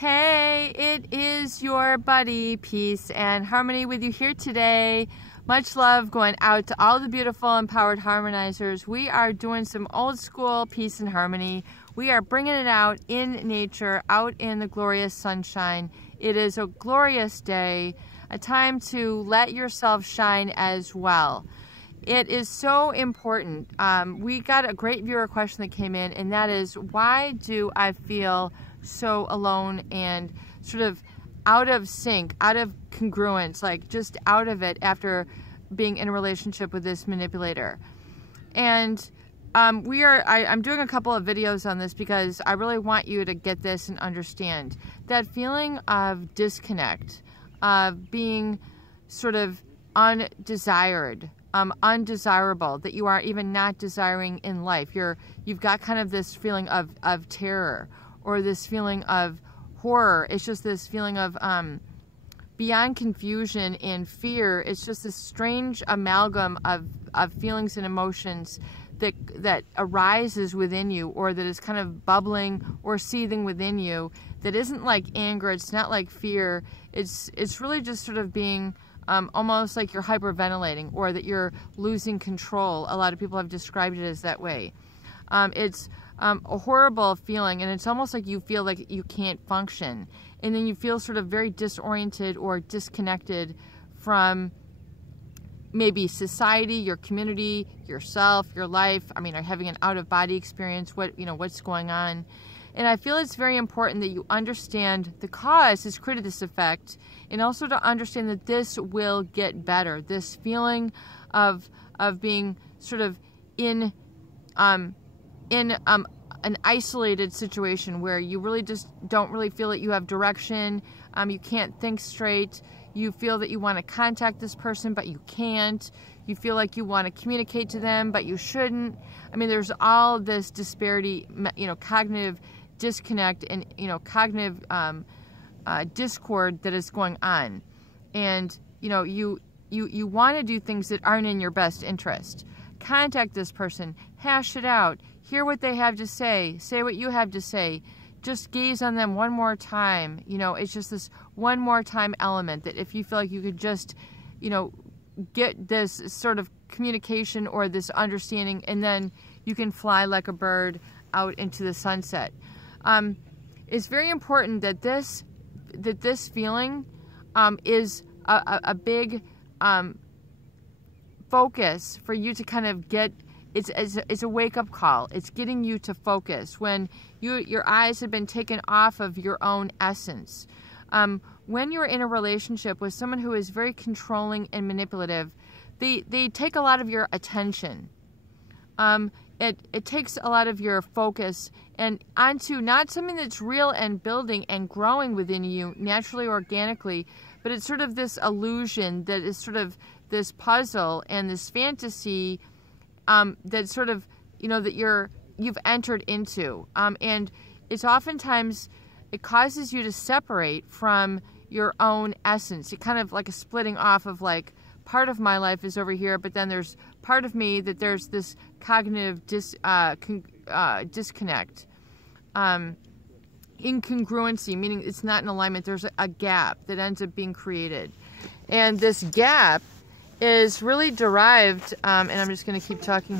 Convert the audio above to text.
Hey, it is your buddy, Peace and Harmony, with you here today. Much love going out to all the beautiful empowered harmonizers. We are doing some old school peace and harmony. We are bringing it out in nature, out in the glorious sunshine. It is a glorious day, a time to let yourself shine as well. It is so important. We got a great viewer question that came in, and that is, why do I feel so alone and sort of out of sync, out of congruence, like just out of it after being in a relationship with this manipulator? And I'm doing a couple of videos on this because I really want you to get this and understand that feeling of disconnect, of being sort of undesired, undesirable, that you are even not desiring in life. You've got kind of this feeling of terror, or this feeling of horror. It's just this feeling of beyond confusion and fear. It's just this strange amalgam of feelings and emotions that arises within you, or that is kind of bubbling or seething within you, that isn't like anger, it's not like fear, it's really just sort of being almost like you're hyperventilating, or that you're losing control. A lot of people have described it as that way. It's a horrible feeling, and it's almost like you feel like you can't function, and then you feel sort of very disoriented or disconnected from maybe society, your community, yourself, your life. I mean, are having an out-of-body experience, what's going on. And I feel it's very important that you understand the cause has created this effect, and also to understand that this will get better. This feeling of being sort of in an isolated situation where you really just don't really feel that you have direction, you can't think straight, you feel that you want to contact this person but you can't, you feel like you want to communicate to them but you shouldn't. I mean, there's all this disparity, cognitive disconnect and cognitive discord that is going on, and you want to do things that aren't in your best interest. Contact this person, hash it out, hear what they have to say what you have to say, just gaze on them one more time. It's just this one more time element, that if you feel like you could just get this sort of communication or this understanding, and then you can fly like a bird out into the sunset. It's very important that this feeling is a big focus for you to kind of get. It's a wake-up call. It's getting you to focus when your eyes have been taken off of your own essence. When you're in a relationship with someone who is very controlling and manipulative, they take a lot of your attention. It takes a lot of your focus and onto not something that's real and building and growing within you naturally, organically, but it's sort of this illusion that is sort of this puzzle and this fantasy that sort of, that you've entered into. And it's oftentimes, it causes you to separate from your own essence. It kind of like a splitting off of, like, part of my life is over here, but then there's part of me that there's this cognitive disconnect. Incongruency, meaning it's not in alignment. There's a gap that ends up being created. And this gap is really derived, and I'm just going to keep talking.